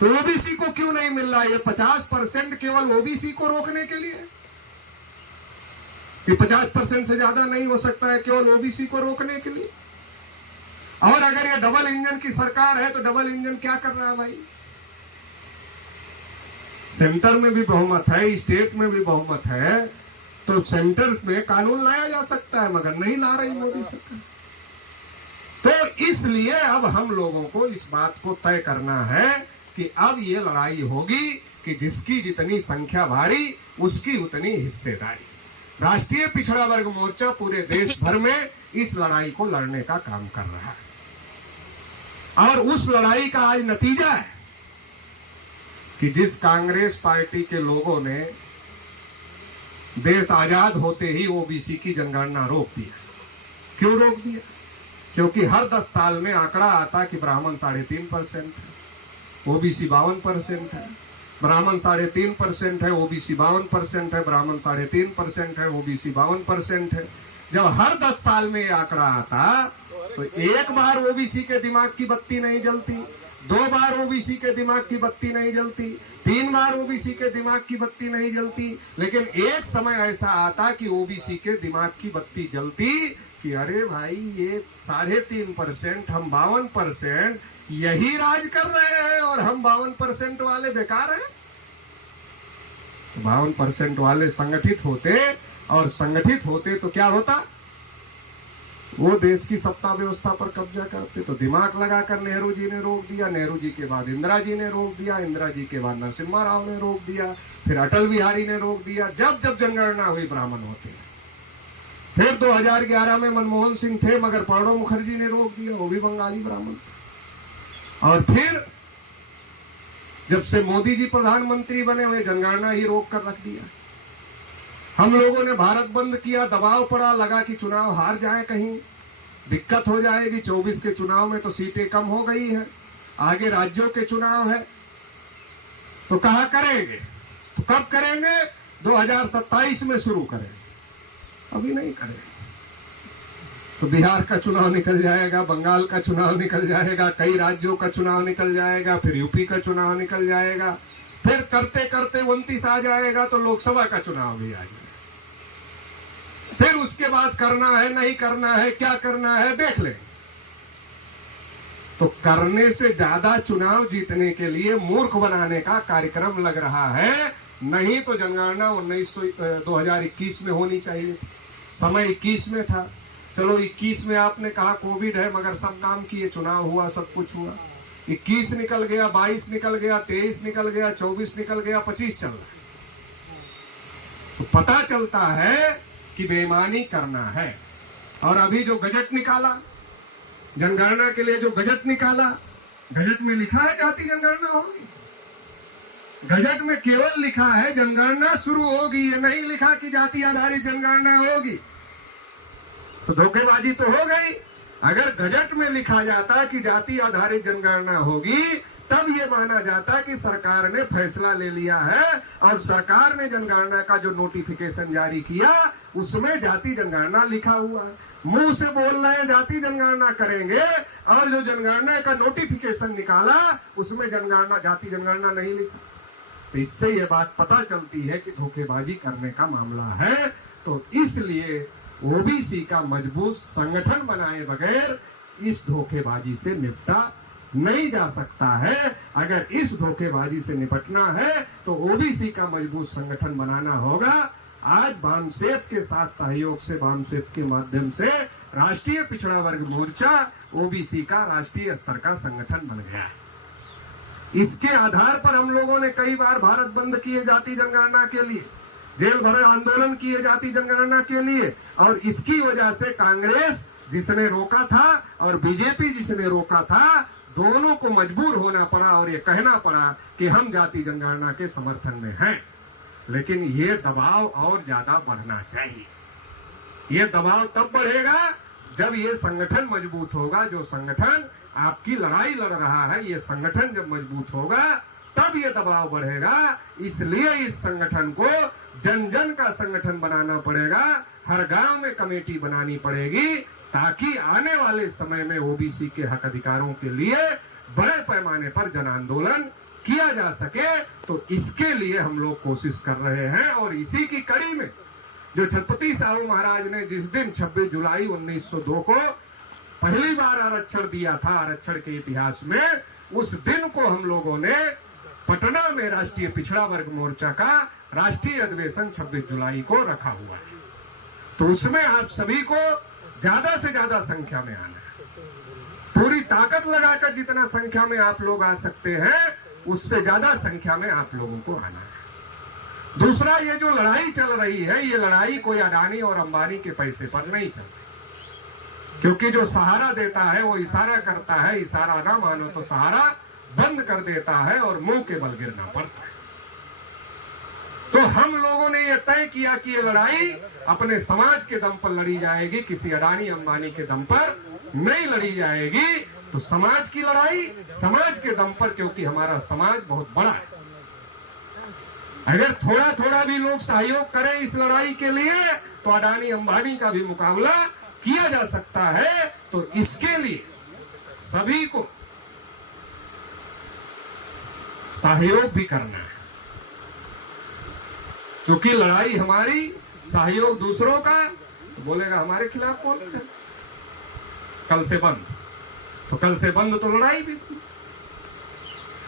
तो ओबीसी को क्यों नहीं मिल रहा? ये 50% केवल ओबीसी को रोकने के लिए, ये 50% से ज्यादा नहीं हो सकता है केवल ओबीसी को रोकने के लिए। और अगर ये डबल इंजन की सरकार है तो डबल इंजन क्या कर रहा है भाई? सेंटर में भी बहुमत है, स्टेट में भी बहुमत है, तो सेंटर्स में कानून लाया जा सकता है, मगर नहीं ला रही मोदी सरकार। तो इसलिए अब हम लोगों को इस बात को तय करना है कि अब ये लड़ाई होगी कि जिसकी जितनी संख्या भारी उसकी उतनी हिस्सेदारी। राष्ट्रीय पिछड़ा वर्ग मोर्चा पूरे देश भर में इस लड़ाई को लड़ने का काम कर रहा है और उस लड़ाई का आज नतीजा है कि जिस कांग्रेस पार्टी के लोगों ने देश आजाद होते ही ओबीसी की जनगणना रोक दिया। क्यों रोक दिया? क्योंकि हर 10 साल में आंकड़ा आता कि ब्राह्मण 3.5% है, ओबीसी 52% है, ब्राह्मण 3.5% है, ओबीसी 52% है, ब्राह्मण 3.5% है, ओबीसी 52% है। जब हर 10 साल में ये आंकड़ा आता तो एक बार ओबीसी के दिमाग की बत्ती नहीं जलती, 2 बार ओबीसी के दिमाग की बत्ती नहीं जलती, 3 बार ओबीसी के दिमाग की बत्ती नहीं जलती, लेकिन एक समय ऐसा आता कि ओबीसी के दिमाग की बत्ती जलती कि अरे भाई ये 3.5%, हम 52%, यही राज कर रहे हैं और हम 52% वाले बेकार हैं। तो 52% वाले संगठित होते और संगठित होते तो क्या होता? वो देश की सत्ता व्यवस्था पर कब्जा करते। तो दिमाग लगाकर नेहरू जी ने रोक दिया, नेहरू जी के बाद इंदिरा जी ने रोक दिया, इंदिरा जी के बाद नरसिम्हा राव ने रोक दिया, फिर अटल बिहारी ने रोक दिया। जब जब जनगणना हुई ब्राह्मण होते हैं। फिर 2011 में मनमोहन सिंह थे मगर प्रणब मुखर्जी ने रोक दिया, वो भी बंगाली ब्राह्मण थे। और फिर जब से मोदी जी प्रधानमंत्री बने हुए जनगणना ही रोक कर रख दिया। हम लोगों ने भारत बंद किया, दबाव पड़ा, लगा कि चुनाव हार जाए, कहीं दिक्कत हो जाएगी। 24 के चुनाव में तो सीटें कम हो गई है, आगे राज्यों के चुनाव है, तो कहा करेंगे, तो कब करेंगे? 2027 में शुरू करेंगे, अभी नहीं करेंगे। तो बिहार का चुनाव निकल जाएगा, बंगाल का चुनाव निकल जाएगा, कई राज्यों का चुनाव निकल जाएगा, फिर यूपी का चुनाव निकल जाएगा, फिर करते करते 29 आ जाएगा तो लोकसभा का चुनाव भी आ जाएगा। फिर उसके बाद करना है नहीं करना है, क्या करना है देख ले। तो करने से ज्यादा चुनाव जीतने के लिए मूर्ख बनाने का कार्यक्रम लग रहा है। नहीं तो जनगणना 2021 में होनी चाहिए थी, समय 21 में था। चलो 21 में आपने कहा कोविड है, मगर सब काम किए, चुनाव हुआ, सब कुछ हुआ। 21 निकल गया, 22 निकल गया, 23 निकल गया, 24 निकल गया, 25 चल रहा है। तो पता चलता है कि बेईमानी करना है। और अभी जो गजट निकाला, जनगणना के लिए जो गजट निकाला, गजट में लिखा है जाति जनगणना होगी। गजट में केवल लिखा है जनगणना शुरू होगी, ये नहीं लिखा कि जाति आधारित जनगणना होगी। तो धोखेबाजी तो हो गई। अगर गजट में लिखा जाता कि जाति आधारित जनगणना होगी, तब ये माना जाता कि सरकार ने फैसला ले लिया है और सरकार ने जनगणना का जो नोटिफिकेशन जारी किया उसमें जाति जनगणना लिखा हुआ है। मुंह से बोल रहे हैं जाति जनगणना करेंगे और जो जनगणना का नोटिफिकेशन निकाला उसमें जनगणना जाति जनगणना नहीं लिखा। तो इससे ये बात पता चलती है कि धोखेबाजी करने का मामला है। तो इसलिए ओबीसी का मजबूत संगठन बनाए बगैर इस धोखेबाजी से निपटा नहीं जा सकता है। अगर इस धोखेबाजी से निपटना है तो ओबीसी का मजबूत संगठन बनाना होगा। आज वामसेप के साथ सहयोग से, वामसेप के माध्यम से राष्ट्रीय पिछड़ा वर्ग मोर्चा ओबीसी का राष्ट्रीय स्तर का संगठन बन गया है। इसके आधार पर हम लोगों ने कई बार भारत बंद किए जाति जनगणना के लिए, जेल भर आंदोलन किए जाति जनगणना के लिए, और इसकी वजह से कांग्रेस जिसने रोका था और बीजेपी जिसने रोका था, दोनों को मजबूर होना पड़ा और ये कहना पड़ा कि हम जाति जनगणना के समर्थन में हैं। लेकिन ये दबाव और ज्यादा बढ़ना चाहिए। ये दबाव तब बढ़ेगा जब ये संगठन मजबूत होगा। जो संगठन आपकी लड़ाई लड़ रहा है, ये संगठन जब मजबूत होगा तब ये दबाव बढ़ेगा। इसलिए इस संगठन को जन जन का संगठन बनाना पड़ेगा। हर गांव में कमेटी बनानी पड़ेगी ताकि आने वाले समय में ओबीसी के हक अधिकारों के लिए बड़े पैमाने पर जन आंदोलन किया जा सके। तो इसके लिए हम लोग कोशिश कर रहे हैं। और इसी की कड़ी में जो छत्रपति साहू महाराज ने जिस दिन 26 जुलाई 1902 को पहली बार आरक्षण दिया था आरक्षण के इतिहास में, उस दिन को हम लोगों ने पटना में राष्ट्रीय पिछड़ा वर्ग मोर्चा का राष्ट्रीय अधिवेशन 26 जुलाई को रखा हुआ है। तो उसमें आप सभी को ज्यादा से ज्यादा संख्या में आना है। पूरी ताकत लगाकर जितना संख्या में आप लोग आ सकते हैं उससे ज्यादा संख्या में आप लोगों को आना है। दूसरा, ये जो लड़ाई चल रही है, ये लड़ाई कोई अडानी और अंबानी के पैसे पर नहीं चल रही। क्योंकि जो सहारा देता है वो इशारा करता है, इशारा ना मानो तो सहारा बंद कर देता है और मुंह के बल गिरना पड़ता है। तो हम लोगों ने यह तय किया कि ये लड़ाई अपने समाज के दम पर लड़ी जाएगी, किसी अडानी अंबानी के दम पर नहीं लड़ी जाएगी। तो समाज की लड़ाई समाज के दम पर, क्योंकि हमारा समाज बहुत बड़ा है। अगर थोड़ा थोड़ा भी लोग सहयोग करें इस लड़ाई के लिए तो अडानी अंबानी का भी मुकाबला किया जा सकता है। तो इसके लिए सभी को सहयोग भी करना है। क्योंकि लड़ाई हमारी, सहयोग दूसरों का। तो बोलेगा हमारे खिलाफ कौन है? कल से बंद, तो कल से बंद तो लड़ाई भी।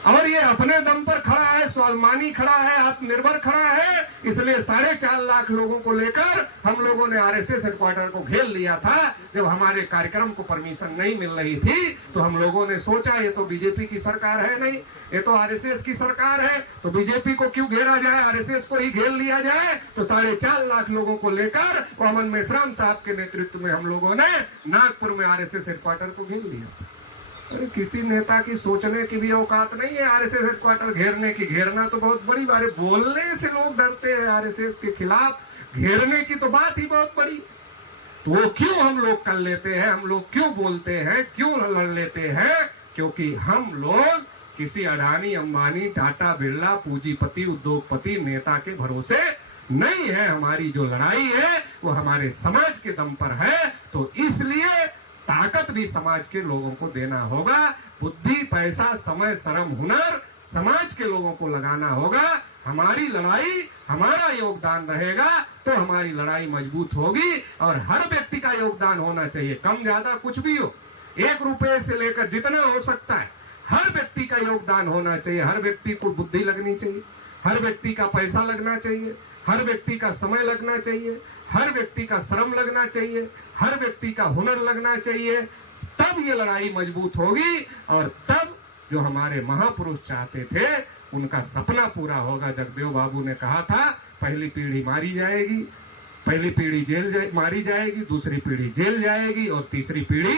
और ये अपने दम पर खड़ा है, स्वाभिमानी खड़ा है, आत्मनिर्भर खड़ा है। इसलिए 4.5 लाख लोगों को लेकर हम लोगों ने आरएसएस हेडक्वार्टर को घेर लिया था। जब हमारे कार्यक्रम को परमिशन नहीं मिल रही थी तो हम लोगों ने सोचा ये तो बीजेपी की सरकार है नहीं, ये तो आरएसएस की सरकार है, तो बीजेपी को क्यों घेरा जाए, आरएसएस को ही घेर लिया जाए। तो 4.5 लाख लोगों को लेकर अमन मेश्राम साहब के नेतृत्व में हम लोगों ने नागपुर में आरएसएस हेडक्वार्टर को घेर लिया था। अरे किसी नेता की सोचने की भी औकात नहीं है आरएसएस हेडक्वार्टर घेरने की। घेरना तो बहुत बड़ी बात है, बोलने से लोग डरते हैं आरएसएस के खिलाफ, घेरने की तो बात ही बहुत बड़ी। तो वो क्यों हम लोग कर लेते हैं, हम लोग क्यों बोलते हैं, क्यों लड़ लेते हैं? क्योंकि हम लोग किसी अडानी अंबानी टाटा बिरला पूंजीपति उद्योगपति नेता के भरोसे नहीं है। हमारी जो लड़ाई है वो हमारे समाज के दम पर है। तो इसलिए ताकत भी समाज के लोगों को देना होगा। बुद्धि, पैसा, समय, श्रम, हुनर समाज के लोगों को लगाना होगा। हमारी लड़ाई, हमारा योगदान रहेगा तो हमारी लड़ाई मजबूत होगी। और हर व्यक्ति का योगदान होना चाहिए, कम ज्यादा कुछ भी हो, 1 रुपए से लेकर जितना हो सकता है हर व्यक्ति का योगदान होना चाहिए। हर व्यक्ति को बुद्धि लगनी चाहिए, हर व्यक्ति का पैसा लगना चाहिए, हर व्यक्ति का समय लगना चाहिए, हर व्यक्ति का श्रम लगना चाहिए, हर व्यक्ति का हुनर लगना चाहिए। तब ये लड़ाई मजबूत होगी और तब जो हमारे महापुरुष चाहते थे उनका सपना पूरा होगा। जगदेव बाबू ने कहा था पहली पीढ़ी मारी जाएगी, पहली पीढ़ी मारी जाएगी, दूसरी पीढ़ी जेल जाएगी और तीसरी पीढ़ी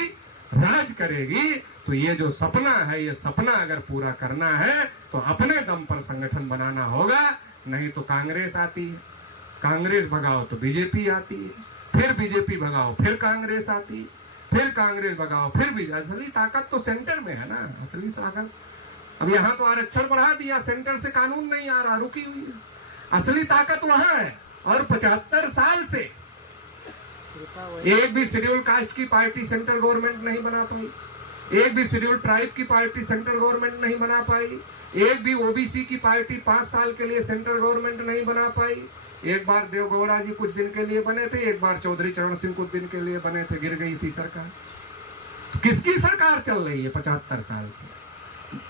राज करेगी। तो ये जो सपना है, ये सपना अगर पूरा करना है तो अपने दम पर संगठन बनाना होगा, नहीं तो कांग्रेस आती है, कांग्रेस भगाओ तो बीजेपी आती है, फिर बीजेपी भगाओ फिर कांग्रेस आती है, फिर कांग्रेस भगाओ फिर बीजेपी। असली ताकत तो सेंटर में है ना, असली ताकत। अब यहाँ तो आरक्षण बढ़ा दिया, सेंटर से कानून नहीं आ रहा, रुकी हुई है। असली ताकत वहां है। और 75 साल से एक भी शेड्यूल कास्ट की पार्टी सेंट्रल गवर्नमेंट नहीं बना पाई, एक भी शेड्यूल ट्राइब की पार्टी सेंट्रल गवर्नमेंट नहीं बना पाई, एक भी ओबीसी की पार्टी 5 साल के लिए सेंट्रल गवर्नमेंट नहीं बना पाई। एक बार देवगौड़ा जी कुछ दिन के लिए बने थे, एक बार चौधरी चरण सिंह कुछ दिन के लिए बने थे, गिर गई थी सरकार। तो किसकी सरकार चल रही है 75 साल से?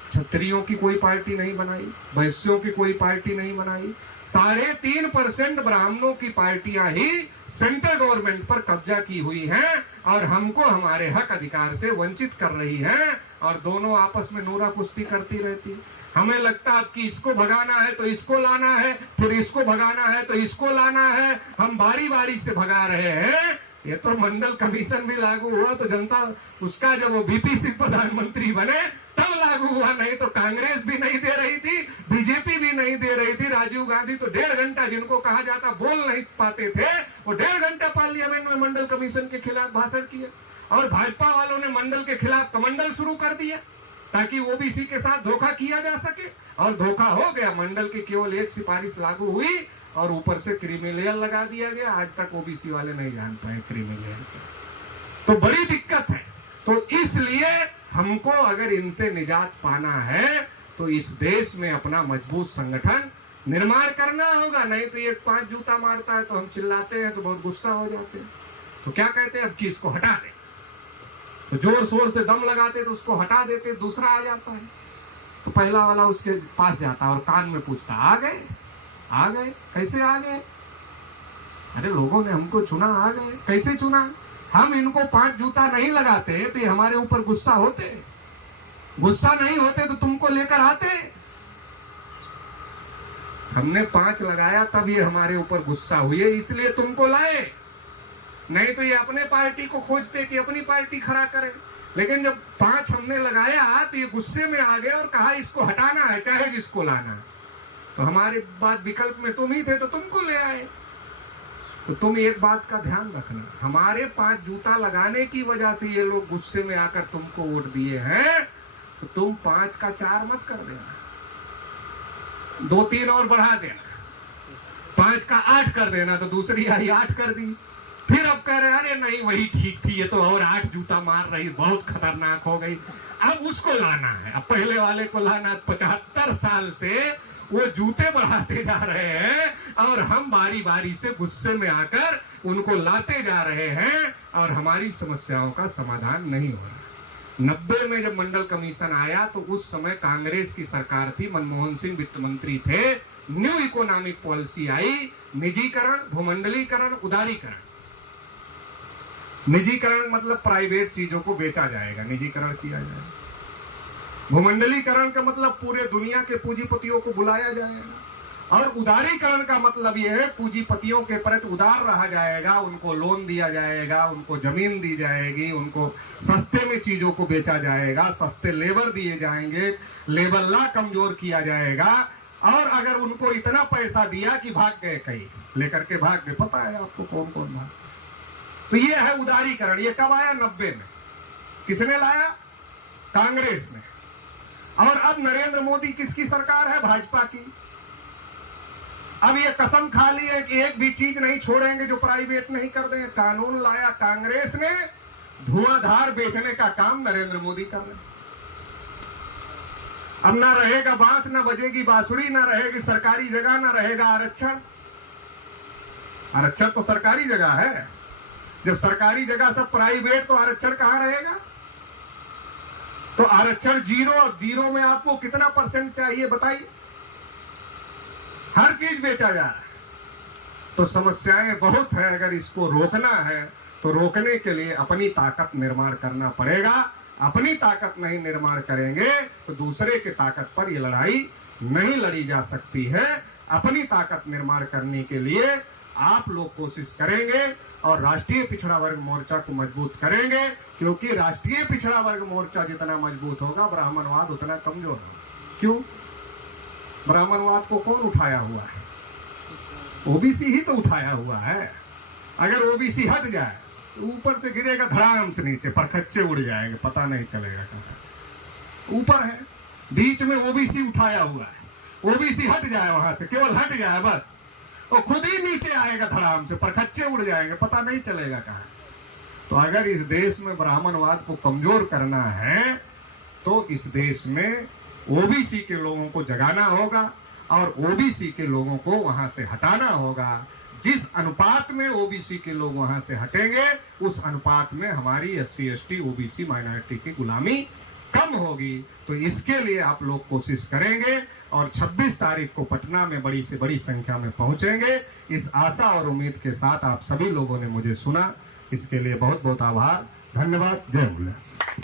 क्षत्रियों की कोई पार्टी नहीं बनाई, वैश्यों की कोई पार्टी नहीं बनाई, 3.5% ब्राह्मणों की पार्टियां ही सेंट्रल गवर्नमेंट पर कब्जा की हुई हैं और हमको हमारे हक अधिकार से वंचित कर रही हैं। और दोनों आपस में नोरा कुश्ती करती रहती। हमें लगता है कि इसको भगाना है तो इसको लाना है, फिर इसको भगाना है तो इसको लाना है, हम बारी बारी से भगा रहे हैं। ये तो मंडल कमीशन भी लागू हुआ तो जनता उसका, जब वो बीपी सिंह प्रधानमंत्री बने तब लागू हुआ, नहीं तो कांग्रेस भी नहीं दे रही थी, बीजेपी भी नहीं दे रही थी। राजीव गांधी तो 1.5 घंटा, जिनको कहा जाता बोल नहीं पाते थे, वो 1.5 घंटा पार्लियामेंट में मंडल कमीशन के खिलाफ भाषण किया। और भाजपा वालों ने मंडल के खिलाफ कमंडल शुरू कर दिया ताकि ओबीसी के साथ धोखा किया जा सके, और धोखा हो गया। मंडल की केवल एक सिफारिश लागू हुई और ऊपर से क्रीमी लेयर लगा दिया गया। आज तक ओबीसी वाले नहीं जान पाए क्रीमी लेयर क्या। तो बड़ी दिक्कत है। तो इसलिए हमको अगर इनसे निजात पाना है तो इस देश में अपना मजबूत संगठन निर्माण करना होगा। नहीं तो ये 5 जूता मारता है तो हम चिल्लाते हैं तो बहुत गुस्सा हो जाते हैं, तो क्या कहते हैं अब कि इसको हटा दे, तो जोर शोर से दम लगाते तो उसको हटा देते, दूसरा आ जाता है तो पहला वाला उसके पास जाता और कान में पूछता, आ गए आ गए, कैसे आ गए? अरे लोगों ने हमको चुना, आ गए। कैसे चुना? हम इनको 5 जूता नहीं लगाते तो ये हमारे ऊपर गुस्सा होते, गुस्सा नहीं होते तो तुमको लेकर आते। हमने 5 लगाया तब ये हमारे ऊपर गुस्सा हुए, इसलिए तुमको लाए। नहीं तो ये अपने पार्टी को खोजते कि अपनी पार्टी खड़ा करें। लेकिन जब 5 हमने लगाया तो ये गुस्से में आ गए और कहा इसको हटाना है चाहे जिसको लाना है। तो हमारे बाद विकल्प में तुम ही थे तो तुमको ले आए। तो तुम एक बात का ध्यान रखना, हमारे 5 जूता लगाने की वजह से ये लोग गुस्से में आकर तुमको वोट दिए हैं, तो तुम 5 का 4 मत कर देना, 2-3 और बढ़ा देना, 5 का 8 कर देना। तो दूसरी आई 8 कर दी, फिर अब कह रहे अरे नहीं वही ठीक थी, ये तो और 8 जूता मार रही, बहुत खतरनाक हो गई, अब उसको लाना है, अब पहले वाले को लाना। 75 साल से वो जूते बढ़ाते जा रहे हैं और हम बारी बारी से गुस्से में आकर उनको लाते जा रहे हैं और हमारी समस्याओं का समाधान नहीं हो रहा। 90 में जब मंडल कमीशन आया तो उस समय कांग्रेस की सरकार थी, मनमोहन सिंह वित्त मंत्री थे। न्यू इकोनॉमिक पॉलिसी आई, निजीकरण, भूमंडलीकरण, उदारीकरण। निजीकरण मतलब प्राइवेट चीजों को बेचा जाएगा, निजीकरण किया जाएगा। भूमंडलीकरण का मतलब पूरे दुनिया के पूंजीपतियों को बुलाया जाएगा। और उदारीकरण का मतलब यह है पूंजीपतियों के प्रति उदार रहा जाएगा, उनको लोन दिया जाएगा, उनको जमीन दी जाएगी, उनको सस्ते में चीजों को बेचा जाएगा, सस्ते लेबर दिए जाएंगे, लेबर लॉ कमजोर किया जाएगा। और अगर उनको इतना पैसा दिया कि भाग गए, कहीं लेकर के भाग गए, पता है आपको कौन कौन भाग। तो ये है उदारीकरण। ये कब आया? 90 में। किसने लाया? कांग्रेस ने। और अब नरेंद्र मोदी किसकी सरकार है? भाजपा की। अब ये कसम खा ली है कि एक भी चीज नहीं छोड़ेंगे जो प्राइवेट नहीं कर देंगे। कानून लाया कांग्रेस ने, धुआंधार बेचने का काम नरेंद्र मोदी कर रहे हैं। अब ना रहेगा बांस, ना बजेगी बांसुरी, ना रहेगी सरकारी जगह, ना रहेगा आरक्षण। आरक्षण तो सरकारी जगह है, जब सरकारी जगह सब प्राइवेट तो आरक्षण कहां रहेगा? तो आरक्षण 0। अब 0 में आपको कितना % चाहिए बताइए? हर चीज बेचा जा रहा है। तो समस्याएं बहुत है। अगर इसको रोकना है तो रोकने के लिए अपनी ताकत निर्माण करना पड़ेगा। अपनी ताकत नहीं निर्माण करेंगे तो दूसरे के ताकत पर यह लड़ाई नहीं लड़ी जा सकती है। अपनी ताकत निर्माण करने के लिए आप लोग कोशिश करेंगे और राष्ट्रीय पिछड़ा वर्ग मोर्चा को मजबूत करेंगे, क्योंकि राष्ट्रीय पिछड़ा वर्ग मोर्चा जितना मजबूत होगा ब्राह्मणवाद उतना कमजोर होगा। क्यों? ब्राह्मणवाद को कौन उठाया हुआ है? ओबीसी ही तो उठाया हुआ है। अगर ओबीसी हट जाए तो ऊपर से गिरेगा धड़ाम से नीचे, परखच्चे उड़ जाएंगे, पता नहीं चलेगा कहाँ। ऊपर है, बीच में ओबीसी उठाया हुआ है। ओबीसी हट जाए वहां से, केवल हट जाए बस, वो खुद ही नीचे आएगा धड़ाम से, परखच्चे उड़ जाएंगे, पता नहीं चलेगा कहाँ। तो अगर इस देश में ब्राह्मणवाद को कमजोर करना है तो इस देश में ओबीसी के लोगों को जगाना होगा और ओबीसी के लोगों को वहां से हटाना होगा। जिस अनुपात में ओबीसी के लोग वहां से हटेंगे उस अनुपात में हमारी एससी एसटी ओबीसी माइनॉरिटी की गुलामी कम होगी। तो इसके लिए आप लोग कोशिश करेंगे और 26 तारीख को पटना में बड़ी से बड़ी संख्या में पहुंचेंगे। इस आशा और उम्मीद के साथ आप सभी लोगों ने मुझे सुना, इसके लिए बहुत बहुत आभार, धन्यवाद। जय मुल्ला।